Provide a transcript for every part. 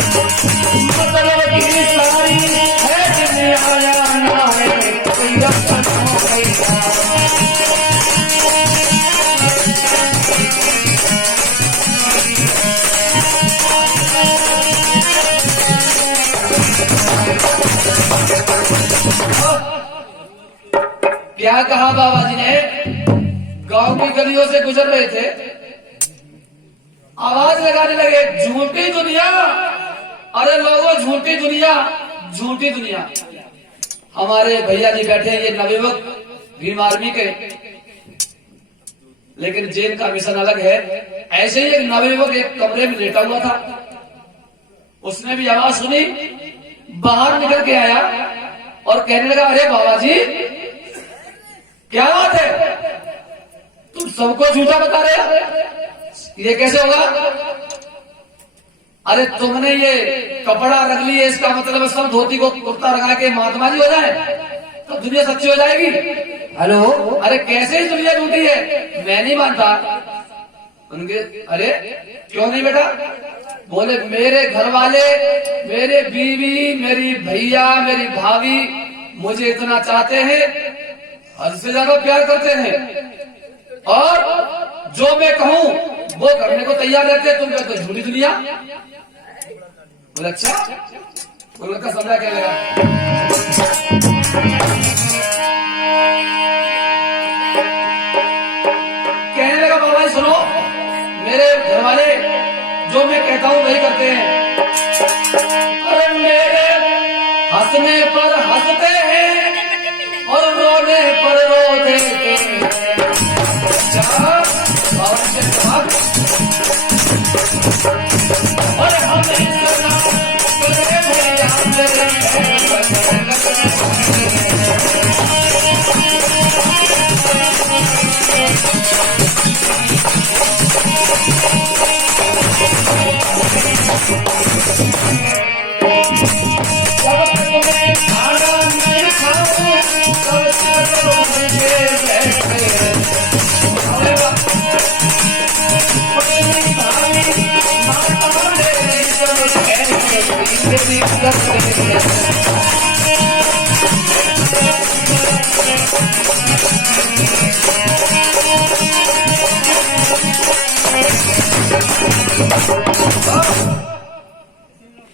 मतलब की सारी है जिन्हें आया ना है कोई रक्षण हो गई। क्या कहा बाबा जी ने? गांव की गलियों से गुजर रहे थे, आवाज लगाने लगे, झूठी दुनिया, अरे लोगों झूठी दुनिया, झूठी दुनिया। हमारे भैया जी बैठे हैं, ये नवयुवक भीम आर्मी के, लेकिन जेल का मिशन अलग है। ऐसे ही एक नवयुवक एक कमरे में लेटा हुआ था, उसने भी आवाज सुनी, बाहर निकल के आया और कहने लगा, अरे बाबा जी क्या बात है, तुम सबको झूठा बता रहे हो, ये कैसे होगा? अरे तुमने ये कपड़ा रख लिया, इसका मतलब सब धोती को कुर्ता लगा के महात्मा जी हो जाए तो दुनिया सच्ची हो जाएगी। हेलो, अरे कैसे ही दुनिया झूठी है, मैं नहीं मानता। उनके अरे क्यों नहीं बेटा? बोले मेरे घर वाले, मेरे बीवी, मेरी भैया, मेरी भाभी मुझे इतना चाहते हैं, हद से ज्यादा प्यार करते हैं, और जो मैं कहूं वो करने को तैयार रहते हैं। तुम कहते हो झूठी दुनिया। बोले अच्छा, बोले का समझा क्या लगा? कहने लगा, बाबा जी सुनो, मेरे घर वाले जो मैं कहता हूं वही करते हैं। अरे मेरे हंसने पर हंसते हैं और रोने पर रोते हैं। और हम इतना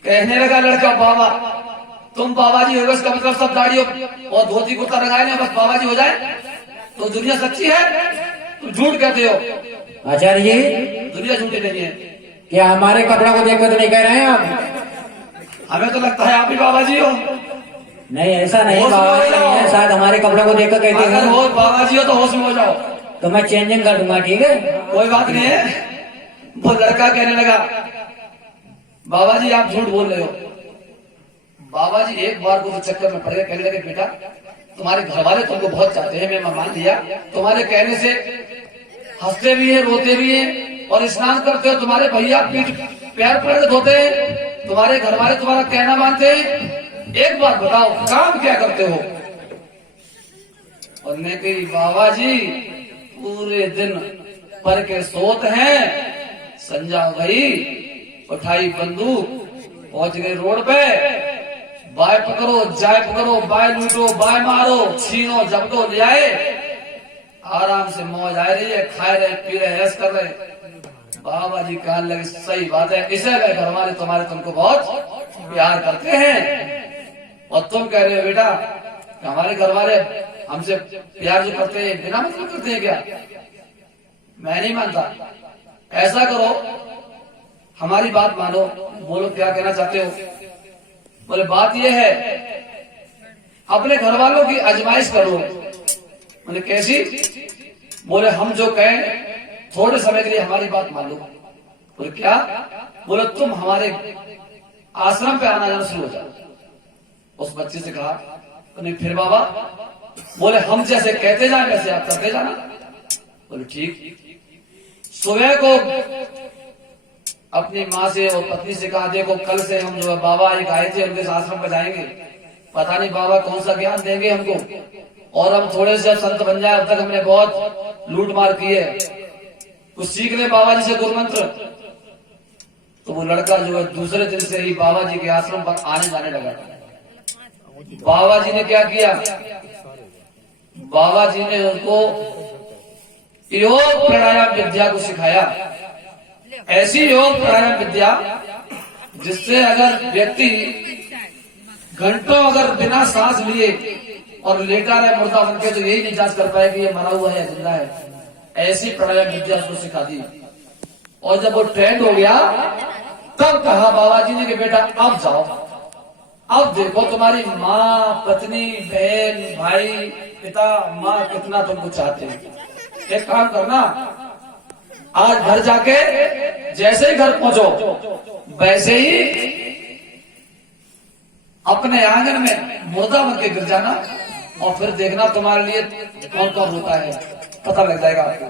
कहने लगा लड़का, बाबा तुम बाबा जी हो गए, इसका मतलब सब दाढ़ी और धोती कुर्ता लगाए ना बस बाबा जी हो जाए तो दुनिया सच्ची है? तुम झूठ कहते हो। आचार्य जी, दुनिया झूठी नहीं है। क्या हमारे कपड़ा को देखकर तो नहीं कह रहे हैं आप? हमें तो लगता है आप ही बाबा जी हो। नहीं ऐसा नहीं, बाबा जी नहीं है, शायद हमारे कपड़े को देखकर कहते हैं। अगर हो बाबा जी हो तो होश में हो जाओ। तो मैं चेंजिंग कर दूंगा, ठीक है, कोई बात नहीं है। वो लड़का कहने लगा, बाबा जी आप झूठ बोल रहे हो। बाबा जी एक बार को तो चक्कर में पड़ गए, कहने लगे, बेटा तुम्हारे घर वाले तुमको बहुत चाहते हैं, मैं मान लिया, तुम्हारे कहने से हंसते भी हैं, रोते भी हैं और स्नान करते हो, तुम्हारे भैया पीठ पैर पड़ के धोते हैं, तुम्हारे घर वाले तुम्हारा कहना मानते हैं। एक बात बताओ, काम क्या करते हो? और मैं कही, बाबा जी पूरे दिन पर के सोत हैं, संजा हो गई, उठाई बंदूक, पहुंच गए रोड पे, बाय पकड़ो, जाय पकड़ो, बाय लूटो, बाय मारो, छीनो, जबतो ले आए, आराम से मौज आ रही है, खाए रहे, पी रहे, ऐस कर रहे। बाबा जी कहने लगे, सही बात है, इसे गए घर वाले तुम्हारे तुमको बहुत प्यार करते हैं, और तुम कह रहे हो बेटा हमारे घर वाले हमसे प्यार जो करते हैं बिना मतलब करते हैं क्या? मैं नहीं मानता। ऐसा करो, हमारी बात मानो, बोलो क्या कहना चाहते हो? बोले बात यह है, अपने घर वालों की आजमाइश करो। बोले कैसी? बोले हम जो कहें थोड़े समय के लिए हमारी बात मान लो। बोले क्या? बोले तुम हमारे आश्रम पे आना जाना शुरू हो जाओ। उस बच्चे से कहा, नहीं फिर बाबा? बोले हम जैसे कहते जाए वैसे आप करते जाना। बोले ठीक। सुबह को अपनी माँ से और पत्नी से कहा, देखो कल से हम जो है बाबा एक आए थे उनके आश्रम पर जाएंगे, पता नहीं बाबा कौन सा ज्ञान देंगे हमको, और हम थोड़े से संत बन जाए। अब तक हमने बहुत लूट मार की है, कुछ सीख ले बाबा जी से गुरु मंत्र। तो वो लड़का जो है दूसरे दिन से ही बाबा जी के आश्रम पर आने जाने लगा। बाबा जी ने क्या किया, बाबा जी ने उनको योग प्राणायाम विद्या को सिखाया। ऐसी योग प्राणायाम विद्या जिससे अगर व्यक्ति घंटों अगर बिना सांस लिए और लेटा रहे मुर्दा बनके तो यही नहीं जांच कर पाए कि ये मरा हुआ है या जिंदा है। ऐसी प्राणायाम विद्या उसको सिखा दी। और जब वो ट्रेंड हो गया तब कहा बाबा जी ने कि बेटा अब जाओ, अब देखो तुम्हारी माँ, पत्नी, बहन, भाई, पिता, माँ कितना तुमको चाहते हैं। एक काम करना, आज घर जाके जैसे ही घर पहुंचो वैसे ही अपने आंगन में मुर्दा बन के गिर जाना और फिर देखना तुम्हारे लिए कौन कौन रोता है, पता लग जाएगा आपको।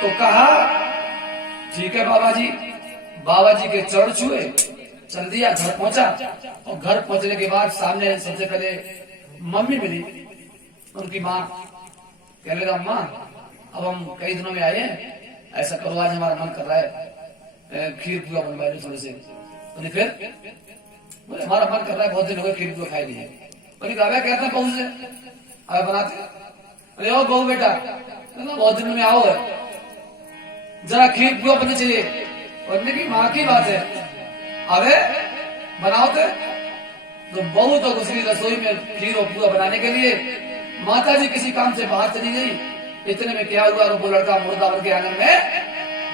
तो कहा ठीक है बाबा जी। बाबा जी के चरण छुए, चल दिया, घर पहुंचा। और घर पहुंचने के बाद सामने सबसे पहले मम्मी मिली, उनकी माँ। कहने लगा अम्मा अब हम कई दिनों में आए हैं, ऐसा करो आज हमारा मन कर रहा है खीर पूरा बनवा लो थोड़े से। बोले फिर? बोले हमारा मन कर रहा है, बहुत दिन हो गए खीर पूरा खाई नहीं है। बोले कहा कहते हैं बहू से अब बनाते। बोले ओ बहू बेटा बहुत दिन में आओ जरा खीर पूरा बननी चाहिए। बनने की माँ की बात है, अरे बनाओ तो बहू तो घुस गई रसोई में खीर और पूरा बनाने के लिए। माता जी किसी काम से बाहर चली गई। इतने में क्या हुआ, वो लड़का मुर्दा बन के आंगन में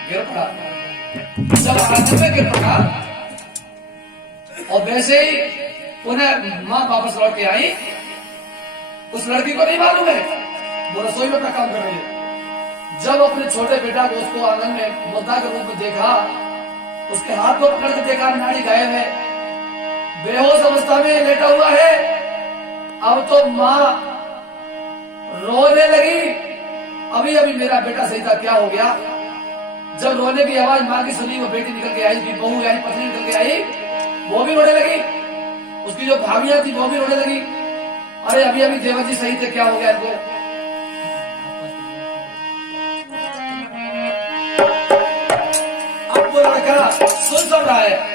गिर पड़ा। जब आंगन में गिर पड़ा और वैसे ही उन्हें माँ वापस लौट के आई, उस लड़की को नहीं मालूम है वो रसोई में अपना काम कर रही है। जब अपने छोटे बेटा को उसको आंगन में मुर्दा के रूप में देखा, उसके हाथ को पकड़ के देखा, नाड़ी गायब है, बेहोश अवस्था में लेटा हुआ है। अब तो माँ रोने लगी, अभी अभी मेरा बेटा सही था, क्या हो गया। जब रोने की आवाज माँ की सुनी, वो बेटी निकल के आई, उसकी बहू आई, पत्नी निकल के आई, वो भी रोने लगी। उसकी जो भाभियां थी वो भी रोने लगी, अरे अभी अभी देवर जी सही थे, क्या हो गया इनको। अब वो लड़का सुन सब रहा है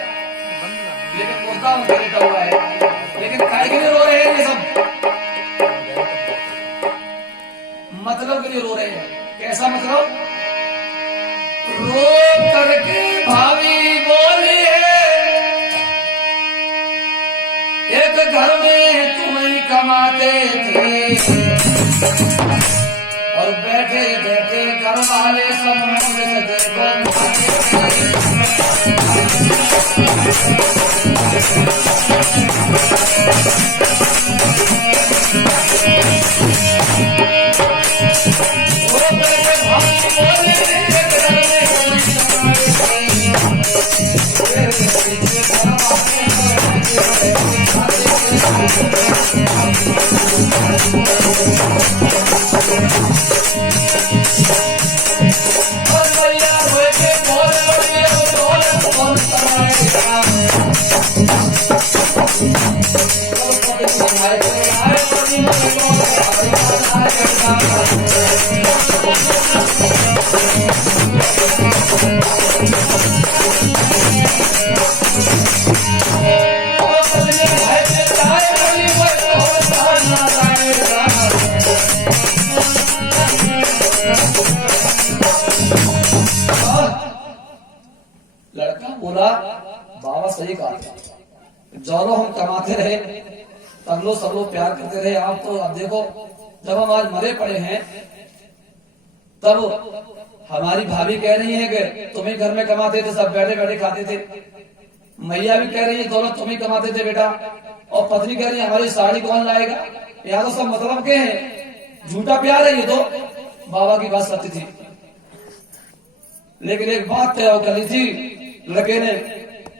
लेकिन मुर्दा उनके लेटा हुआ है। लेकिन काय के लिए रो रहे हैं ये सब? मतलब के लिए रो रहे हैं। कैसा मतलब? रो करके भाभी बोली है, एक घर में तुम ही कमाते थे और बैठे बैठे घर वाले सब मुझसे देखो। लड़का बोला बाबा सही कहा, जोरो हम कमाते रहे, तब लोग सब लोग प्यार करते रहे। आप तो अब देखो जब हम आज मरे पड़े हैं तब हमारी भाभी कह रही है कि तुम ही घर में कमाते थे, सब बैठे बैठे खाते थे। मैया भी कह रही है दौलत तुम ही कमाते थे बेटा। और पत्नी कह रही है हमारी साड़ी कौन लाएगा। यहाँ तो सब मतलब के हैं, झूठा प्यार है ये तो। बाबा की बात सत्य थी, लेकिन एक बात तय कर ली थी लड़के ने,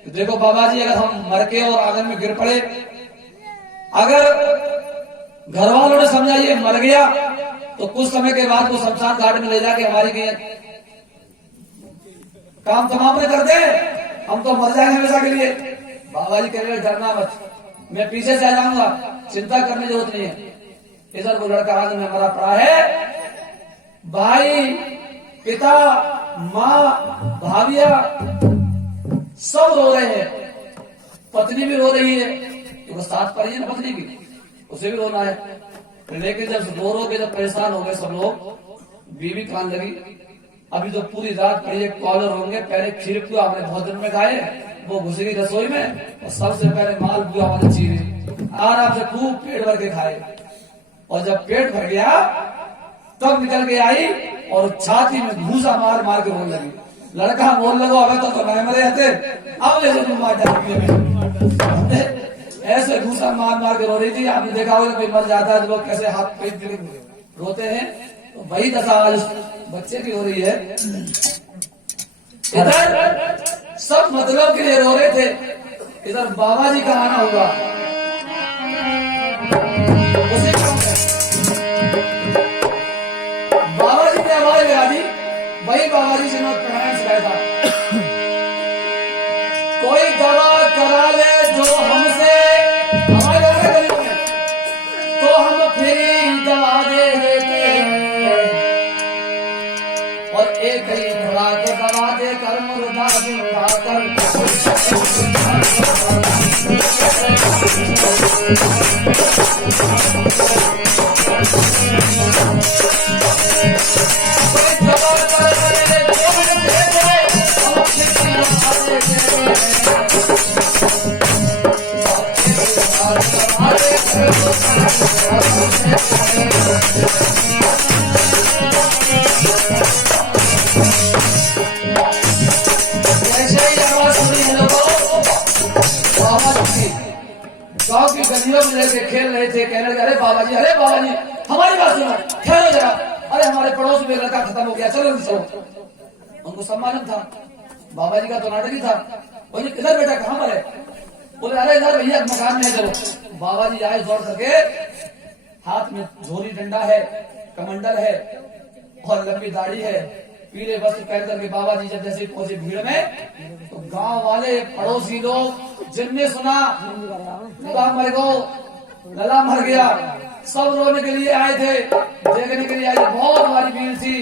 देखो बाबा जी अगर हम मर के और आंगन में गिर पड़े, अगर घर वालों ने समझा ये मर गया तो कुछ समय के बाद वो शमशान घाट में ले जाके हमारी काम तमाम ने कर दे, हम तो मर जाएंगे हमेशा के लिए। बाबा जी कह रहे डरना मत, मैं पीछे से आ जाऊंगा, चिंता करने की जरूरत नहीं है। इधर वो लड़का आगे में मरा पड़ा है, भाई पिता माँ भाभिया सब रो रहे हैं, पत्नी भी रो रही है, क्योंकि साथ पड़ी है ना पत्नी की, उसे भी रोना है। लेकिन जब रो के जब परेशान हो गए सब लोग, बीवी कान लगी, अभी तो पूरी रात पड़ी है, कॉलर होंगे, पहले खीर पुआ हमने बहुत दिन में खाए, वो घुस गई रसोई में और सबसे पहले माल पुआ वाले चीरे आराम से खूब पेट भर के खाए। और जब पेट भर गया तब निकल के आई और छाती में घूसा मार मार के रोने लगी। लड़का बोल लगो अबे तो मैं मरे जाते, अब जैसे तुम मार जाती, ऐसे घूसा मार मार के रो रही थी। आपने देखा होगा कोई मर जाता है तो लोग कैसे हाथ पेट रोते हैं, तो वही दशा आज बच्चे की हो रही है। इधर सब मतलब के लिए रो रहे थे, इधर बाबा जी का आना हुआ। उसी बाबा जी ने आवाज लगा दी, वही बाबा जी से प्राणायाम सिखाया था, कोई दवा करा ले जो हमसे, हमारे गरीब में तो हम फ्री दवा दे देते हैं, और एक ही धड़ा के दवा दे कर मुर्दा जिंदा कर। गांव की गलियों में लेके खेल रहे थे, कहने लगे अरे बाबा जी हमारी बात सुनो, ठहरो जरा, अरे हमारे पड़ोस में लड़का खत्म हो गया, चलो चलो। उनको सम्मान था, बाबा जी का तो नाटक ही था। बोले किधर बेटा कहाँ मरे? बोले अरे इधर भैया मकान में है, चलो। बाबा जी आए दौड़ करके, हाथ में झोली डंडा है, कमंडल है और लंबी दाढ़ी है, पीले वस्त्र पहन करके बाबा जी जब जैसे पहुंचे भीड़ में, तो गांव वाले पड़ोसी लोग जिनने सुना लला मर गया, सब रोने के लिए आए थे, देखने के लिए आए थे, बहुत हमारी भीड़ थी।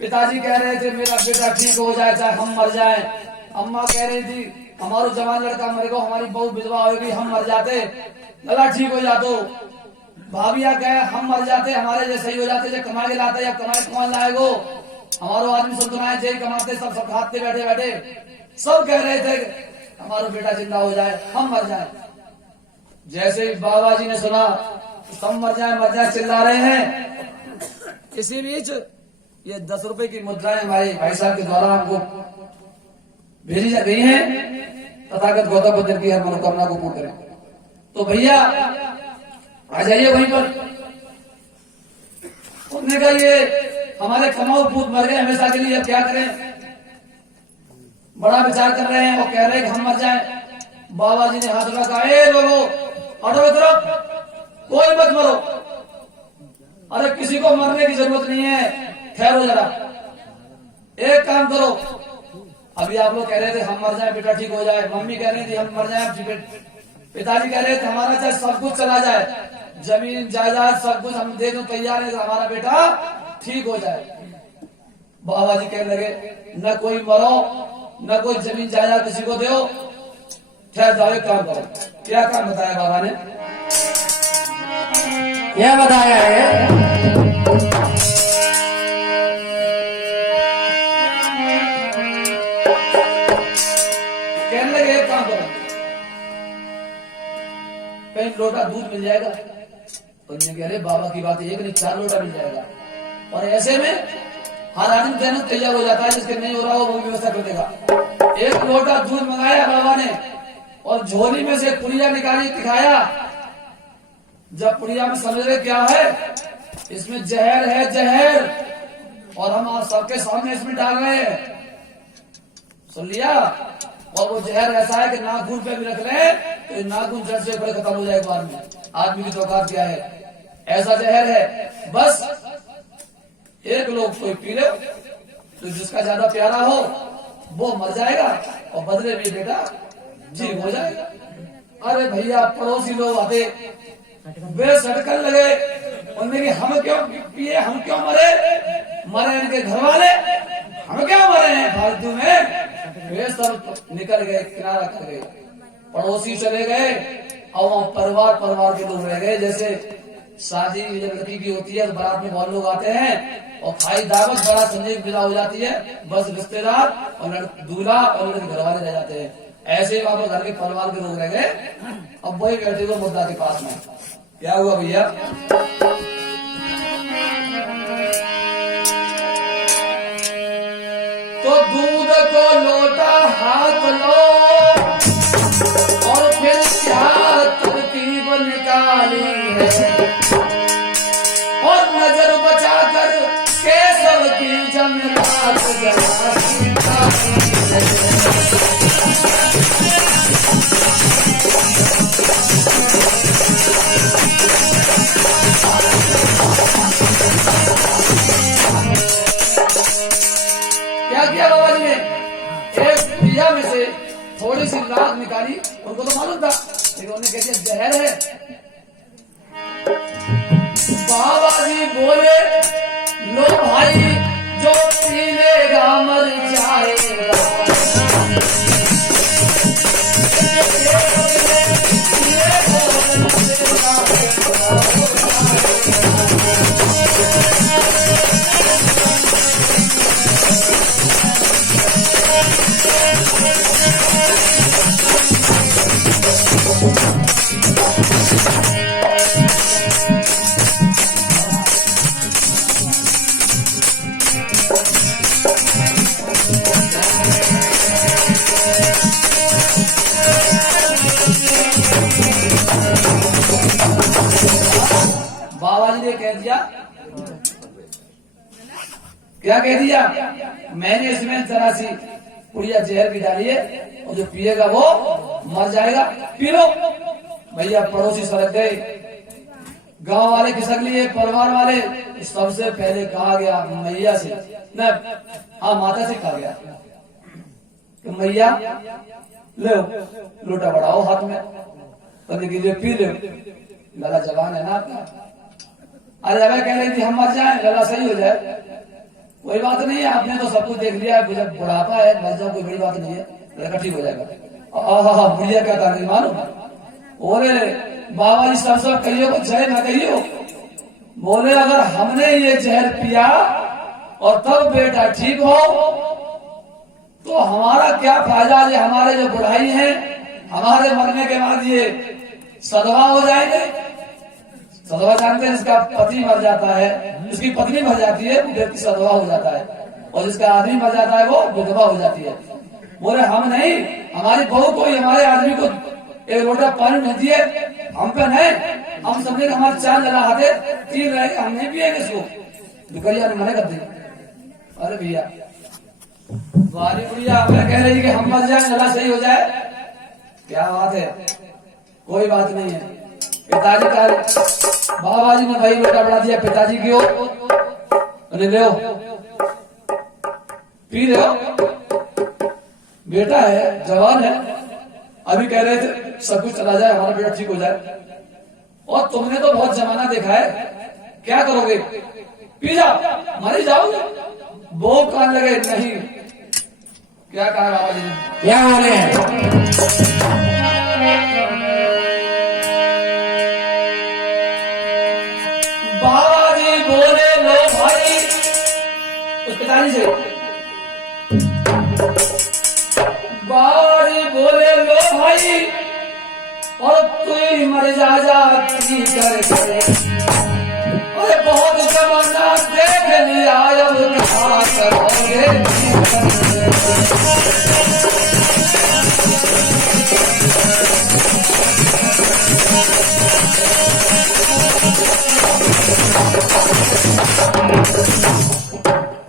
पिताजी कह रहे थे मेरा बेटा ठीक हो जाए चाहे हम मर जाए, अम्मा कह रही थी हमारा जवान लड़का मरेगा, हमारी बहू विधवा होगी, हम मर जाते, लला ठीक हो जातो। भाभिया कहे हम मर जाते, हमारे जैसे ही हो जाते, जब कमा के लाते, जब कमाए कौन लाएगो, हमारो आदमी सब तुम्हारे जेल कमाते, सब खाते बैठे बैठे, सब कह रहे थे हमारा बेटा जिंदा हो जाए, हम मर जाए। जैसे ही बाबा जी ने सुना सब मर जाए चिल्ला रहे हैं। इसी बीच ये 10 रुपए की मुद्राएं हमारे भाई साहब के द्वारा हमको भेजी जा गई हैं, तथागत गौतम बुद्ध की हर मनोकामना को पूर्ण करें। तो भैया आ जाइए वहीं पर। उन्होंने कहा ये हमारे कमाऊ पूत मर गए हमेशा के लिए, अब क्या करें? बड़ा विचार कर रहे हैं, वो कह रहे हैं कि हम मर जाएं। बाबा जी ने हाथ रखा, ए लोगों हटो तरफ, कोई मत मरो, अरे किसी को मरने की जरूरत नहीं है, ठहरो जरा, एक काम करो। अभी आप लोग कह रहे थे हम मर जाए बेटा ठीक हो जाए, मम्मी कह रही थी हम मर जाए, पिताजी कह रहे थे हमारा चाहे सब कुछ चला जाए, जमीन जायदाद सब कुछ हम दे दो तैयार है, हमारा बेटा ठीक हो जाए। बाबा जी कहने लगे न कोई मरो, न कोई जमीन जायदाद किसी को दो, ठहर जाओ, एक काम करो। क्या काम बताया बाबा ने? क्या बताया है? कहने लगे एक काम करो, कहीं लोटा दूध मिल जाएगा? तो कह रहे बाबा की बात एक नहीं 4 लोटा मिल जाएगा, और ऐसे में हर आदमी देने तैयार हो जाता है, जिसके नहीं हो रहा हो वो व्यवस्था कर देगा। 1 लोटा दूध मंगाया बाबा ने, और झोली में से पुड़िया निकाली, दिखाया। जब पुड़िया में समझ रहे क्या है, इसमें जहर है, जहर, और हम आप सबके सामने इसमें डाल रहे हैं, सुन लिया। और वो जहर ऐसा है कि नाखून पे भी रख ले तो नाखून जड़ से बड़े खत्म हो जाए बार में, आदमी की औकात क्या है, ऐसा जहर है। बस 1 लोग कोई पी लो, तो जिसका ज्यादा प्यारा हो वो मर जाएगा, और बदले में बेटा जी हो जाएगा। अरे भैया पड़ोसी लोग आते वे सटकन लगे, उनने कि हम क्यों पिए, हम क्यों मरे, मरे इनके घर वाले, हम क्या मरे हैं फालतू में। वे सब निकल गए, किनारा कर गए, पड़ोसी चले गए और वहाँ परिवार के लोग रह गए। जैसे शादी जब लड़की की होती है तो बारात में बहुत लोग आते हैं और खाई दावत बड़ा संजीव विदा हो जाती है, बस रिश्तेदार और दूल्हा और लड़के घर वाले रह जाते हैं। ऐसे वहां पर घर के परिवार के लोग रह गए। अब वही बैठे हुए मुद्दा के पास में क्या हुआ भैया, तो दूध को लोटा हाथ लो और फिर क्या तरकीब निकाली है, और नजर बचाकर केशव की जमरात क्या किया बाबा जी ने, एक दिया में से थोड़ी सी राख निकाली, उनको तो मालूम था लेकिन उन्होंने कह दिया जहर है। बाबा जी बोले लो भाई जो पी लेगा मर जाएगा। बाबा जी ने कह दिया, क्या कह दिया, मैंने इसमें जरा सी पुड़िया जहर भी डाली है और जो पिएगा वो मर जाएगा, पी लो। भैया पड़ोसी सड़क गए, गांव वाले खिसक लिए, परिवार वाले। सबसे पहले कहा गया मैया से, न हाँ माता से कहा गया कि मैया ले लोटा बढ़ाओ हाथ में, करने के लिए पी ले, गला जवान है ना आपका। अरे अबे कह रही थी हम मर जाए, गला सही हो जाए, कोई बात नहीं है, आपने तो सब कुछ देख लिया, जब बुढ़ापा है मर जाओ कोई बड़ी बात नहीं है, लड़का ठीक हो जाएगा। बुढ़िया क्या था नहीं मालूम, बोले बाबा जी सब कहियो को जय ना कहियो, बोले अगर हमने ये जहर पिया और तब बेटा ठीक हो तो हमारा क्या फायदा, ये हमारे जो बुढ़ाई है हमारे मरने के बाद ये सदवा हो जाएंगे। सदवा जानते हैं, जिसका पति मर जाता है, उसकी पत्नी मर जाती है, वो व्यक्ति सदवा हो जाता है, और जिसका आदमी मर जाता है वो विधवा हो जाती है। बोले हम नहीं, हमारी बहू को हमारे आदमी को एक लोटा पानी नहीं दिए, हम पे नहीं, हम सबने हमारे चार लगा हाथे तीन रहेंगे, हम नहीं पिएंगे इसको, दुकरिया ने मना कर दी। अरे भैया वाली बुढ़िया कह रही कि हम मर जाए गला सही हो जाए, क्या बात है, कोई बात नहीं है। पिताजी का बाबा जी ने भाई लोटा बढ़ा दिया पिताजी की ओर, ले पी ले, बेटा है जवान है, अभी कह रहे थे सब कुछ चला जाए, हमारा बेटा ठीक हो जाए, और तुमने तो बहुत जमाना देखा है, क्या करोगे, पी जाओ मरी जाओगे। वो कान लगे नहीं, क्या कहा बाबा जी ने, क्या बोले हैं, बाबा जी बोले लो भाई, उस पिताजी से बाबा जी बोले लो भाई, और तू ही मर जा कर, अरे बहुत जमाना देख लिया, अब क्या करोगे।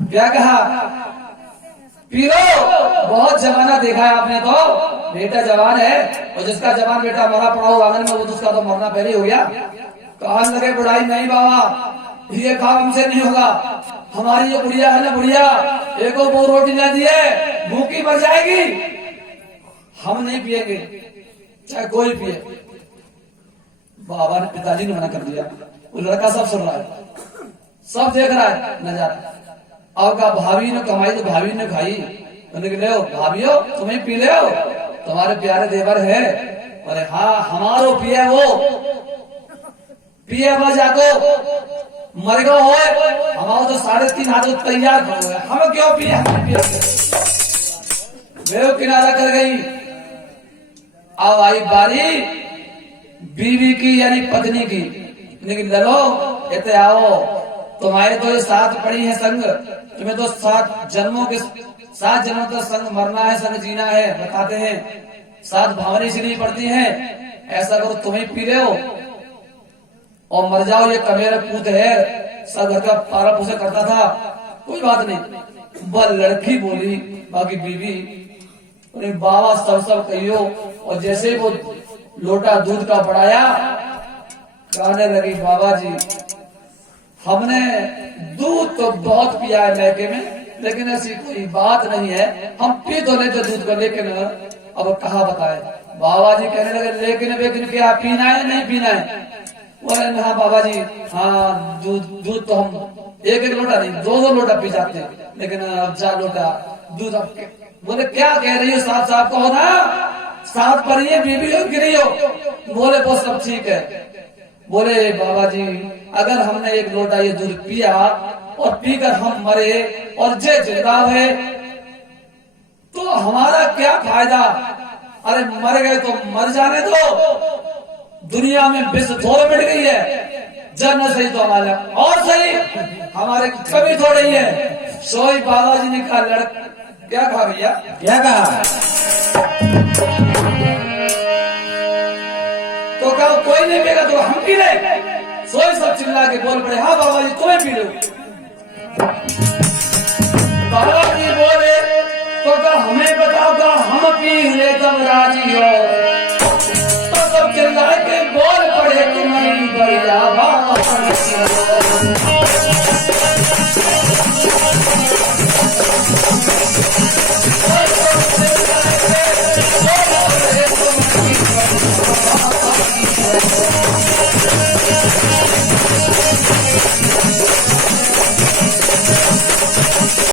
क्या कहा, पी लो, बहुत जमाना देखा है आपने, तो बेटा जवान है, और जिसका जवान बेटा मरा पड़ा हो आंगन में, वो तो उसका तो मरना पहले हो गया। कान लगे बुढ़ाई, नहीं बाबा ये काम हमसे नहीं होगा, हमारी जो बुढ़िया है ना बुढ़िया, एक और वो रोटी ना दिए भूखी मर जाएगी, हम नहीं पिएंगे, चाहे कोई पिए। बाबा ने, पिताजी ने मना कर दिया। वो लड़का सब सुन रहा है, सब देख रहा है नजारा। अब का भाभी ने कमाई तो भाभी ने खाई। उन्होंने कहा, ले भाभियो तुम्हें पी ले, तुम्हारे प्यारे देवर है। अरे हाँ, हमारो पिए वो पिए बजा को मर गो हो, हमारा तो 3.5 हाथ तैयार खड़े हुए, हम क्यों पिए, हम पिए। वे किनारा कर गई। अब आई बारी बीवी की यानी पत्नी की। लेकिन ललो कहते आओ, तुम्हारे तो ये 7 पड़ी है संग, तुम्हें तो 7 जन्मों तक संग मरना है, संग जीना है। बताते हैं 7 भावनी सी नहीं पड़ती है। ऐसा करो तुम्हें पी ले हो और मर जाओ, ये कमेरा पूत है, सब घर का पारा पोसे करता था, कोई बात नहीं। वह लड़की बोली, बाकी बीवी बाबा सब कहियो। और जैसे वो लोटा दूध का बढ़ाया, कहने लगी बाबा जी हमने दूध तो बहुत पिया है मैके में, लेकिन ऐसी कोई बात नहीं है, हम पी तो लेते दूध को, लेकिन अब कहा बताए। बाबा जी कहने लगे लेकिन क्या पीना है नहीं पीना है। बोले हाँ बाबा जी, हाँ दूध तो हम 1-1 लोटा नहीं 2-2 लोटा पी जाते, लेकिन अब 4 लोटा दूध। अब बोले क्या कह रही हो, साफ कहो ना, 7 पर ये बीवी हो गिरी हो। बोले वो सब ठीक है। बोले बाबा जी अगर हमने 1 लोटा ये दूध पिया और पीकर हम मरे और जे जिंदा हुए तो हमारा क्या फायदा। अरे मर गए तो मर जाने दो, दुनिया में विष थोड़ा मिट गई है, जब न सही तो हमारे और सही हमारे कभी थोड़ी है। सोई बाबा जी ने कहा क्या कहा भैया, क्या कहा? तो कहा कोई नहीं पिएगा तो हम पी ले। सोई सब चिल्ला के बोल पड़े, हाँ बाबा जी तुम्हें पी लो। बाबा जी बोले तो कहा हमें बताओ, हम पी ले तब राजी हो।